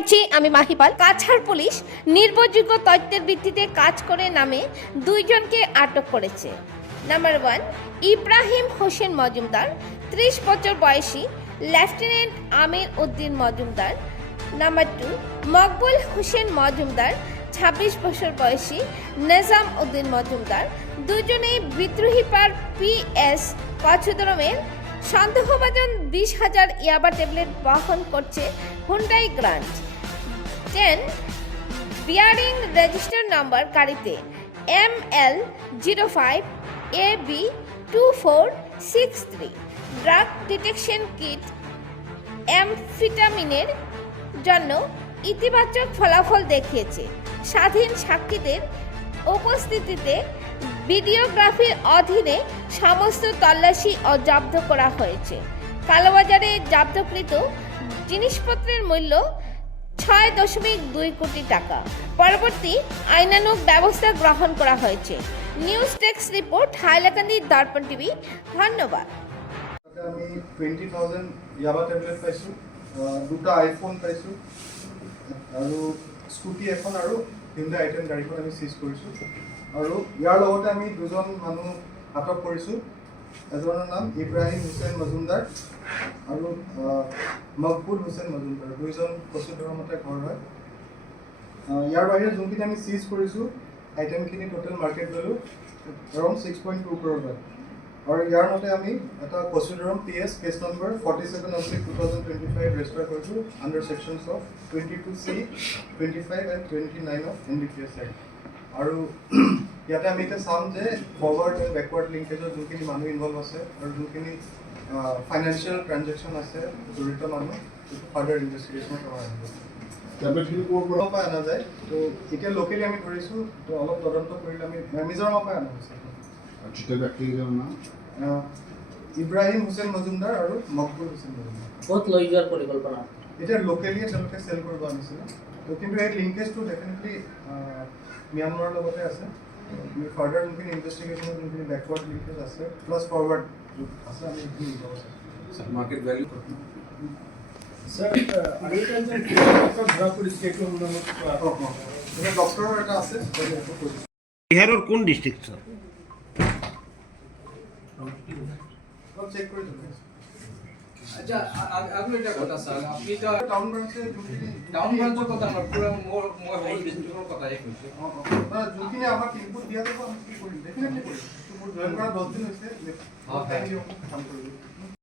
করছি আমি মাহিপাল। কাছাড় পুলিশ নির্ভরযোগ্য তথ্যের ভিত্তিতে কাজ করে নামে দুইজনকে আটক করেছে। নাম্বার ওয়ান ইব্রাহিম হোসেন মজুমদার, ত্রিশ বছর বয়সী, lieutenant Amir Uddin Majumdar. Number two Maqbool Hossain Majumdar, ছাব্বিশ বছর বয়সী, নিজাম উদ্দিন মজুমদার। দুজনেই বিদ্রোহী পার পিএস কচুদরমের সন্দেহভাজন বিশ হাজার ইয়াবা ট্যাবলেট বহন করছে Hyundai grand ten bearing register number গাড়িতে M L zero five A B two four six three drug detection kit অ্যামফিটামিনের জন্য ইতিবাচক ফলাফল দেখিয়েছে। স্বাধীন সাক্ষীদের উপস্থিতিতে ভিডিওগ্রাফির অধীনে সমস্ত তল্লাশি ও জব্দ করা হয়েছে। কালোবাজারে জব্দকৃত জিনিসপত্রের মূল্য ছয় দশমিক দুই কোটি টাকা। পরবর্তী আইনানুগ ব্যবস্থা গ্রহণ করা হয়েছে। নিউজ টেক্স রিপোর্ট, হাইলাকান্দি, দর্পণ টিভি, ধন্যবাদ। আমি টুৱেণ্টি থাউজেণ্ড ইয়াবা টেবলেট পাইছোঁ দুটা আইফোন পাইছোঁ, আৰু স্কুটি এখন আৰু হিন্দা আইটেন গাড়ীখন আমি চিজ কৰিছোঁ। আৰু ইয়াৰ লগতে আমি দুজন মানুহ আটক কৰিছোঁ। এজনৰ নাম ইব্ৰাহিম হুছেইন মজুমদাৰ আৰু মকবুল হুছেইন মজুমদাৰ। দুইজন কচুধৰমতে ঘৰ হয়। ইয়াৰ বাহিৰে যোনখিনি আমি চিজ কৰিছোঁ আইটেমখিনি total market value around six point two crore হয়। আৰু ইয়াৰ মতে আমি এটা কচুদৰম P S case number forty seven oblique two thousand twenty five register কৰিছোঁ under sections of twenty two C twenty five and twenty nine of N D P S act আৰু ইয়াতে আমি এতিয়া চাম যে ফৰৱাৰ্ড এণ্ড বেকৱাৰ্ড লিংকেজৰ যোনখিনি মানুহ involve আছে আৰু যোনখিনি ফাইনেন্সিয়েল ট্ৰানজেকশ্যন আছে জড়িত মানুহ ফাৰ্ডাৰ ইনভেষ্টিগেশ্যন কৰা হ'ব টেবলেটখিনি ক'ৰ পৰা? পৰা অনা যায়। তো এতিয়া লোকেলি আমি ধৰিছোঁ তো অলপ তদন্ত কৰিলে আমি মিজোৰামৰ পৰা অনা হৈছে। ব্যক্তিকেইজনৰ ইব্ৰাহিম হুছেইন মজুমদাৰ আৰু মকবুল হুছেইন মজুমদাৰ। ক'ত লৈ যোৱাৰ পৰিকল্পনা। এতিয়া লোকেলিয়ে তেওঁলোকে চেল কৰিব আনিছিলে। তো কিন্তু এই লিংকেজটো ডেফিনেটলি ম্যানমাৰৰ লগতে আছে। আমি ফাৰ্ডাৰ যোনখিনি ইনভেষ্টিগেশ্যনৰ যোনখিনি বেকৱাৰ্ড লিংকেজ আছে প্লাছ ফৰৱাৰ্ড আছে আমি সেইখিনি উলিয়াব চাম মাৰ্কেট ভেল্যু স্যার আৰু এটা যে ডক্টৰ ধৰা পৰিছে এইটো সন্দৰ্ভত কোৱা। অঁ অঁ। এতিয়া ডক্টৰৰ এটা আছে। বিহাৰৰ কোন স্যার অলপ চেক কৰি দিওঁ আচ্ছা আ- আ- আৰু এটা কথা ছাৰ আপুনি এতিয়া টাউন ব্ৰাঞ্চে টাউন ব্ৰাঞ্চৰ কথা নহয় পুৰা মোৰ মই হোল ডিষ্ট্ৰিক্টৰ কথাই কৈছোঁ অঁ অঁ মানে যোনখিনি আমাক ইনপুট দিয়া যাব আমি কি কৰিম ডেফিনেটলি কৰিম তো মোৰ জইন কৰা দহ দিন হৈছে অঁ, হয়। কাম কৰিম